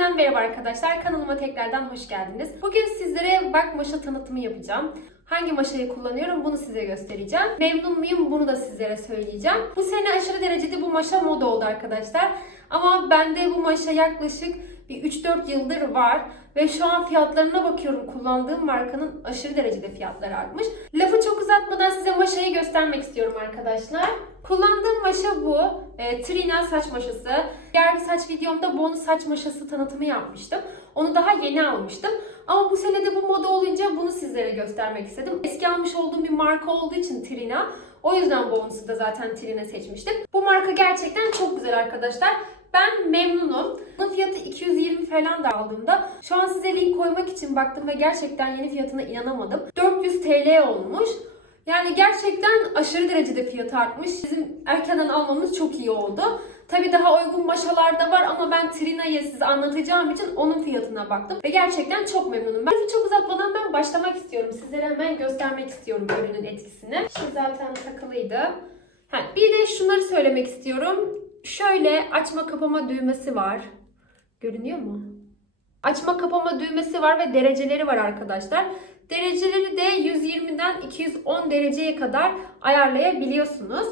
Yeniden merhaba arkadaşlar. Kanalıma tekrardan hoş geldiniz. Bugün sizlere bak maşa tanıtımı yapacağım. Hangi maşayı kullanıyorum bunu size göstereceğim. Memnun muyum bunu da sizlere söyleyeceğim. Bu sene aşırı derecede bu maşa moda oldu arkadaşlar. Ama bende bu maşa yaklaşık bir 3-4 yıldır var. Ve şu an fiyatlarına bakıyorum. Kullandığım markanın aşırı derecede fiyatları artmış. Lafı çok uzatmadan size maşayı göstermek istiyorum arkadaşlar. Kullandığım maşa bu. E, Trina saç maşası. Diğer bir saç videomda Bonu saç maşası tanıtımı yapmıştım. Onu daha yeni almıştım. Ama bu sene de bu moda olunca bunu sizlere göstermek istedim. Eski almış olduğum bir marka olduğu için Trina. O yüzden Bones'u da zaten Trina seçmiştim. Bu marka gerçekten çok güzel arkadaşlar. Ben memnunum. Bunun fiyatı 220 falan da aldığımda. Şu an size link koymak için baktım ve gerçekten yeni fiyatına inanamadım. 400 TL olmuş. Yani gerçekten aşırı derecede fiyatı artmış. Bizim erkenden almamız çok iyi oldu. Tabi daha uygun maşalar da var ama ben Trina'yı size anlatacağım için onun fiyatına baktım. Ve gerçekten çok memnunum. Ben çok uzatmadan ben başlamak istiyorum. Sizlere hemen göstermek istiyorum ürünün etkisini. Şimdi zaten takılıydı. Ha, bir de şunları söylemek istiyorum. Şöyle açma kapama düğmesi var. Görünüyor mu? Açma kapama düğmesi var ve dereceleri var arkadaşlar. Dereceleri de 120'den 210 dereceye kadar ayarlayabiliyorsunuz.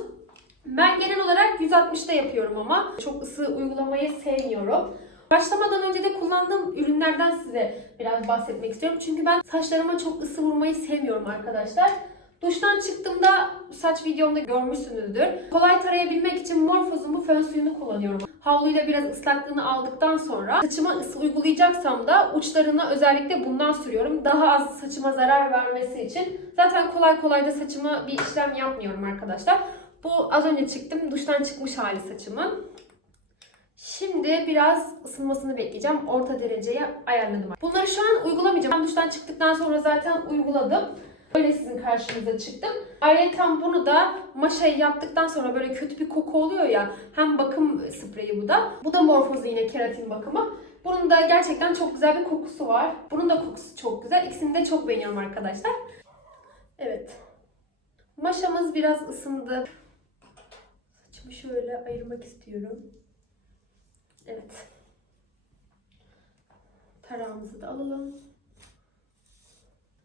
Ben genel olarak 160'da yapıyorum ama çok ısı uygulamayı sevmiyorum. Başlamadan önce de kullandığım ürünlerden size biraz bahsetmek istiyorum. Çünkü ben saçlarıma çok ısı vurmayı sevmiyorum arkadaşlar. Duştan çıktığımda saç videomda görmüşsünüzdür. Kolay tarayabilmek için Morphose'un bu fön suyunu kullanıyorum. Havluyla biraz ıslaklığını aldıktan sonra saçıma ısı uygulayacaksam da uçlarına özellikle bundan sürüyorum. Daha az saçıma zarar vermesi için. Zaten kolay kolay da saçıma bir işlem yapmıyorum arkadaşlar. Bu az önce çıktım. Duştan çıkmış hali saçımın. Şimdi biraz ısınmasını bekleyeceğim. Orta dereceye ayarladım. Bunları şu an uygulamayacağım. Ben duştan çıktıktan sonra zaten uyguladım. Öyle sizin karşınıza çıktım. Ayrıca bunu da maşayı yaptıktan sonra böyle kötü bir koku oluyor ya. Hem bakım spreyi bu da. Bu da Morphose'un yine keratin bakımı. Bunun da gerçekten çok güzel bir kokusu var. Bunun da kokusu çok güzel. İkisini de çok beğeniyorum arkadaşlar. Evet. Maşamız biraz ısındı. Saçımı şöyle ayırmak istiyorum. Evet. Tarağımızı da alalım.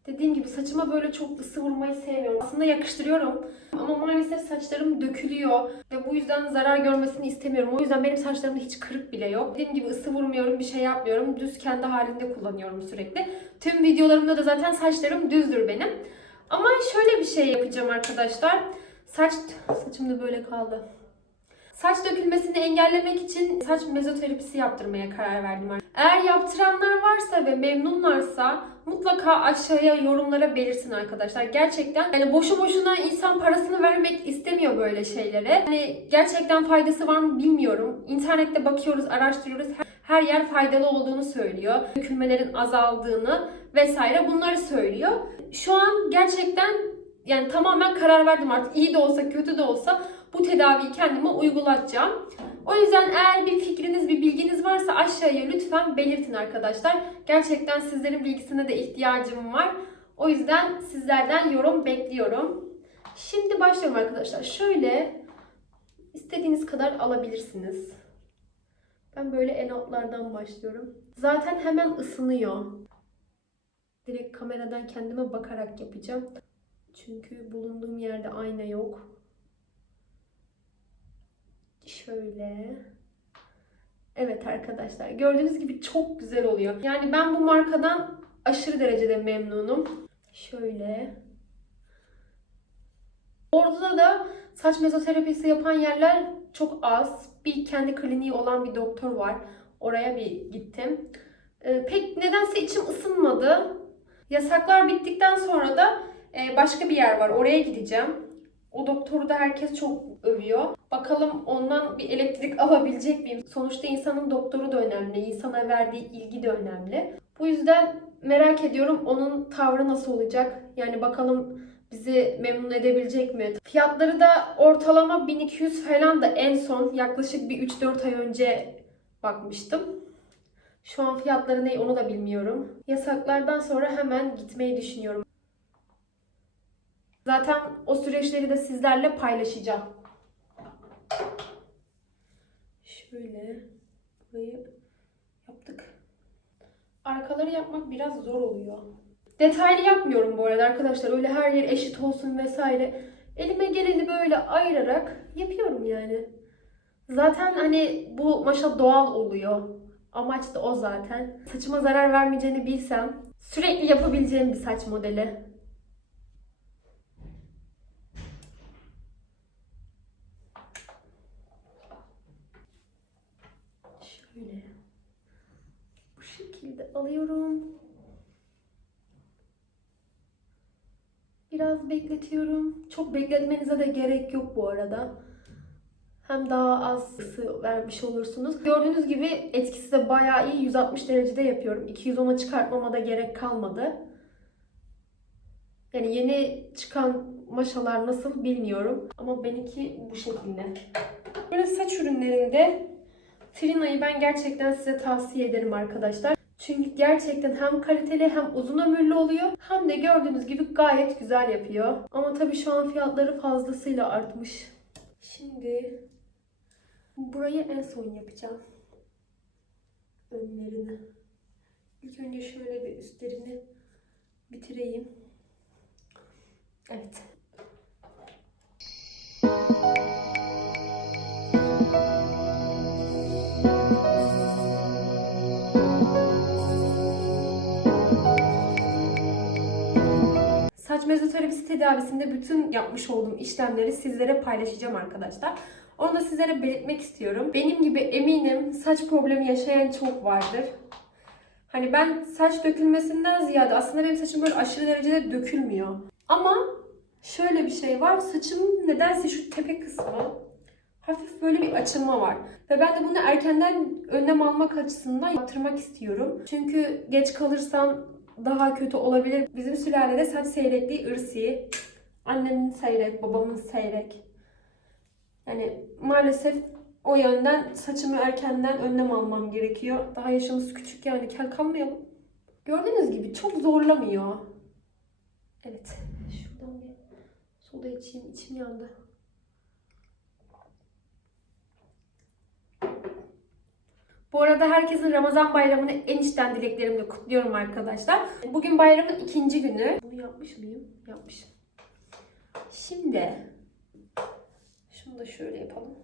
Dediğim gibi saçıma böyle çok ısı vurmayı sevmiyorum. Aslında yakıştırıyorum ama maalesef saçlarım dökülüyor ve bu yüzden zarar görmesini istemiyorum. O yüzden benim saçlarımda hiç kırık bile yok. Dediğim gibi ısı vurmuyorum, bir şey yapmıyorum. Düz kendi halinde kullanıyorum sürekli. Tüm videolarımda da zaten saçlarım düzdür benim. Ama şöyle bir şey yapacağım arkadaşlar. Saç saçım da böyle kaldı. Saç dökülmesini engellemek için saç mezoterapisi yaptırmaya karar verdim. Eğer yaptıranlar varsa ve memnunlarsa mutlaka aşağıya yorumlara belirsin arkadaşlar. Gerçekten yani boşu boşuna insan parasını vermek istemiyor böyle şeylere. Hani gerçekten faydası var mı bilmiyorum. İnternette bakıyoruz, araştırıyoruz. Her yer faydalı olduğunu söylüyor. Dökülmelerin azaldığını vesaire bunları söylüyor. Şu an gerçekten yani tamamen karar verdim artık. İyi de olsa kötü de olsa bu tedaviyi kendime uygulatacağım. O yüzden eğer bir fikriniz, bir bilginiz varsa aşağıya lütfen belirtin arkadaşlar. Gerçekten sizlerin bilgisine de ihtiyacım var. O yüzden sizlerden yorum bekliyorum. Şimdi başlıyorum arkadaşlar. Şöyle istediğiniz kadar alabilirsiniz. Ben böyle en altlardan başlıyorum. Zaten hemen ısınıyor. Direkt kameradan kendime bakarak yapacağım. Çünkü bulunduğum yerde ayna yok. Şöyle. Evet arkadaşlar gördüğünüz gibi çok güzel oluyor. Yani ben bu markadan aşırı derecede memnunum. Şöyle. Orada da saç mezoterapisi yapan yerler çok az. Bir kendi kliniği olan bir doktor var. Oraya bir gittim. Ee, pek nedense içim ısınmadı. Yasaklar bittikten sonra da e, başka bir yer var. Oraya gideceğim. O doktoru da herkes çok övüyor. Bakalım ondan bir elektrik alabilecek miyim? Sonuçta insanın doktoru da önemli. insana verdiği ilgi de önemli. Bu yüzden merak ediyorum onun tavrı nasıl olacak? Yani bakalım bizi memnun edebilecek mi? Fiyatları da ortalama 1200 falan da en son yaklaşık bir 3-4 ay önce bakmıştım. Şu an fiyatları ne onu da bilmiyorum. Yasaklardan sonra hemen gitmeyi düşünüyorum. Zaten o süreçleri de sizlerle paylaşacağım. Şöyle burayı yaptık. Arkaları yapmak biraz zor oluyor. Detaylı yapmıyorum bu arada arkadaşlar. Öyle her yer eşit olsun vesaire. Elime geleni böyle ayırarak yapıyorum yani. Zaten hani bu maşa doğal oluyor. Amaç da o zaten. Saçıma zarar vermeyeceğini bilsem sürekli yapabileceğim bir saç modeli. Şöyle. Bu şekilde alıyorum. Biraz bekletiyorum. Çok bekletmenize de gerek yok bu arada. Hem daha az ısı vermiş olursunuz. Gördüğünüz gibi etkisi de bayağı iyi. 160 derecede yapıyorum. 210'a çıkartmama da gerek kalmadı. Yani yeni çıkan maşalar nasıl bilmiyorum. Ama benimki bu şekilde. Böyle saç ürünlerinde Trina'yı ben gerçekten size tavsiye ederim arkadaşlar. Çünkü gerçekten hem kaliteli hem uzun ömürlü oluyor. Hem de gördüğünüz gibi gayet güzel yapıyor. Ama tabii şu an fiyatları fazlasıyla artmış. Şimdi burayı en son yapacağım. Önlerini. İlk önce şöyle bir üstlerini bitireyim. Evet. Saç mezoterapisi tedavisinde bütün yapmış olduğum işlemleri sizlere paylaşacağım arkadaşlar. Onu da sizlere belirtmek istiyorum. Benim gibi eminim saç problemi yaşayan çok vardır. Hani ben saç dökülmesinden ziyade aslında benim saçım böyle aşırı derecede dökülmüyor. Ama şöyle bir şey var. Saçım nedense şu tepe kısmı hafif böyle bir açılma var. Ve ben de bunu erkenden önlem almak açısından yaptırmak istiyorum. Çünkü geç kalırsam daha kötü olabilir. Bizim sülalede saç seyrekliği ırsi. Annemin seyrek, babamın seyrek. Yani maalesef o yönden saçımı erkenden önlem almam gerekiyor. Daha yaşımız küçük yani kel kalmayalım. Gördüğünüz gibi çok zorlamıyor. Evet. Şuradan bir soda içeyim. içim yandı. Bu arada herkesin Ramazan bayramını en içten dileklerimle kutluyorum arkadaşlar. Bugün bayramın ikinci günü. Bunu yapmış mıyım? Yapmışım. Şimdi şunu da şöyle yapalım.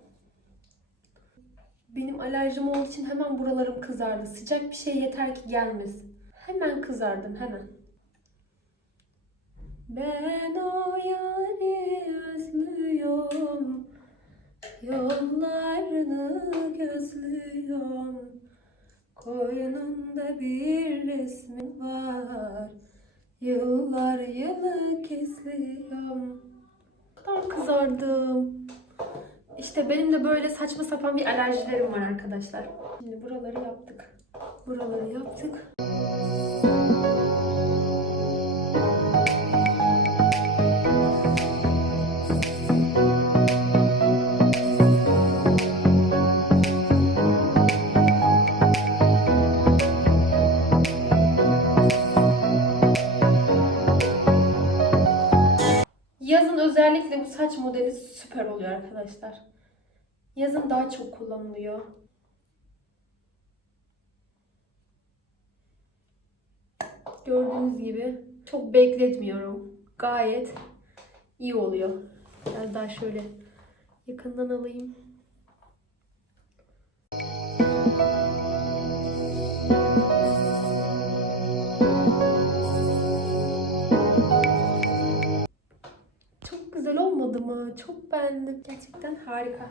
Benim alerjim olduğu için hemen buralarım kızardı. Sıcak bir şey yeter ki gelmesin. Hemen kızardım hemen. Ben o yari özlüyorum. Yollarını gözlüyorum. Koynunda bir resmin var. Yıllar yılı kesliyorum. O kadar kızardım. İşte benim de böyle saçma sapan bir alerjilerim var arkadaşlar. Şimdi buraları yaptık. Buraları yaptık. Özellikle bu saç modeli süper oluyor arkadaşlar. Yazın daha çok kullanılıyor. Gördüğünüz gibi çok bekletmiyorum. Gayet iyi oluyor. Biraz daha şöyle yakından alayım. Güzel olmadı mı? Çok beğendim. Gerçekten harika.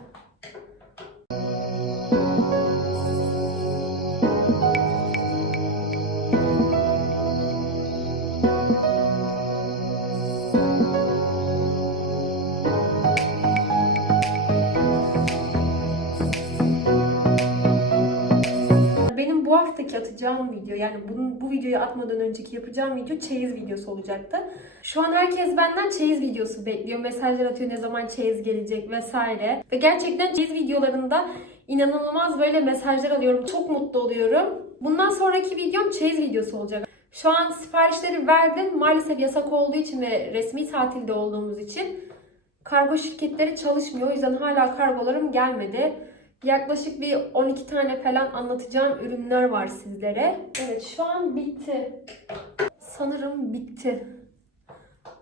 Benim bu haftaki atacağım video yani bunun, bu videoyu atmadan önceki yapacağım video çeyiz videosu olacaktı. Şu an herkes benden çeyiz videosu bekliyor. Mesajlar atıyor ne zaman çeyiz gelecek vesaire. Ve gerçekten çeyiz videolarında inanılmaz böyle mesajlar alıyorum. Çok mutlu oluyorum. Bundan sonraki videom çeyiz videosu olacak. Şu an siparişleri verdim. Maalesef yasak olduğu için ve resmi tatilde olduğumuz için kargo şirketleri çalışmıyor. O yüzden hala kargolarım gelmedi. Yaklaşık bir 12 tane falan anlatacağım ürünler var sizlere. Evet şu an bitti. Sanırım bitti.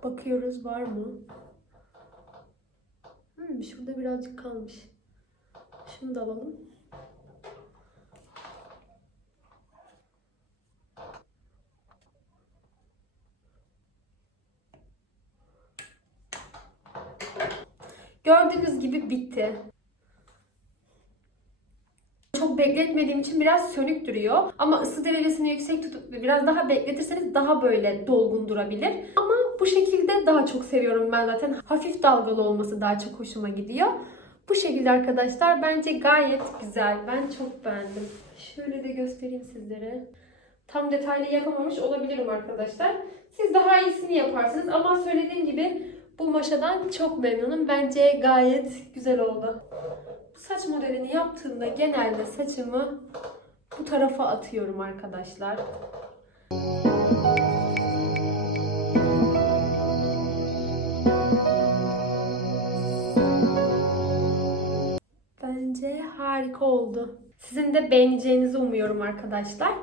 Bakıyoruz var mı? Hmm, şurada birazcık kalmış. Şunu da alalım. Gördüğünüz gibi bitti. Bekletmediğim için biraz sönük duruyor. Ama ısı derecesini yüksek tutup biraz daha bekletirseniz daha böyle dolgun durabilir. Ama bu şekilde daha çok seviyorum ben zaten. Hafif dalgalı olması daha çok hoşuma gidiyor. Bu şekilde arkadaşlar bence gayet güzel. Ben çok beğendim. Şöyle de göstereyim sizlere. Tam detaylı yapamamış olabilirim arkadaşlar. Siz daha iyisini yaparsınız ama söylediğim gibi bu maşadan çok memnunum. Bence gayet güzel oldu. Saç modelini yaptığımda genelde saçımı bu tarafa atıyorum arkadaşlar. Bence harika oldu. Sizin de beğeneceğinizi umuyorum arkadaşlar.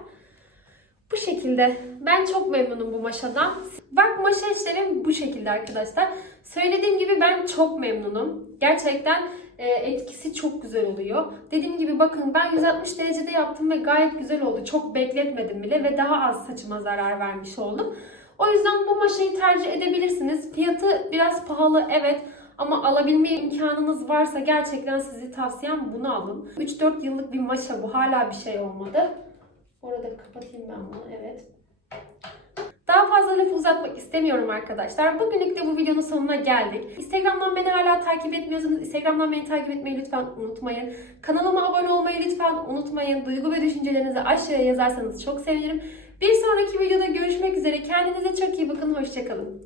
Bu şekilde. Ben çok memnunum bu maşadan. Bak maşa işlerim bu şekilde arkadaşlar. Söylediğim gibi ben çok memnunum. Gerçekten etkisi çok güzel oluyor. Dediğim gibi bakın ben 160 derecede yaptım ve gayet güzel oldu. Çok bekletmedim bile ve daha az saçıma zarar vermiş oldum. O yüzden bu maşayı tercih edebilirsiniz. Fiyatı biraz pahalı evet ama alabilme imkanınız varsa gerçekten sizi tavsiyem bunu alın. 3-4 yıllık bir maşa bu. Hala bir şey olmadı. Orada kapatayım ben bunu. Evet. Daha fazla lafı uzatmak istemiyorum arkadaşlar. Bugünlük de bu videonun sonuna geldik. Instagram'dan beni hala takip etmiyorsanız Instagram'dan beni takip etmeyi lütfen unutmayın. Kanalıma abone olmayı lütfen unutmayın. Duygu ve düşüncelerinizi aşağıya yazarsanız çok sevinirim. Bir sonraki videoda görüşmek üzere. Kendinize çok iyi bakın. Hoşçakalın.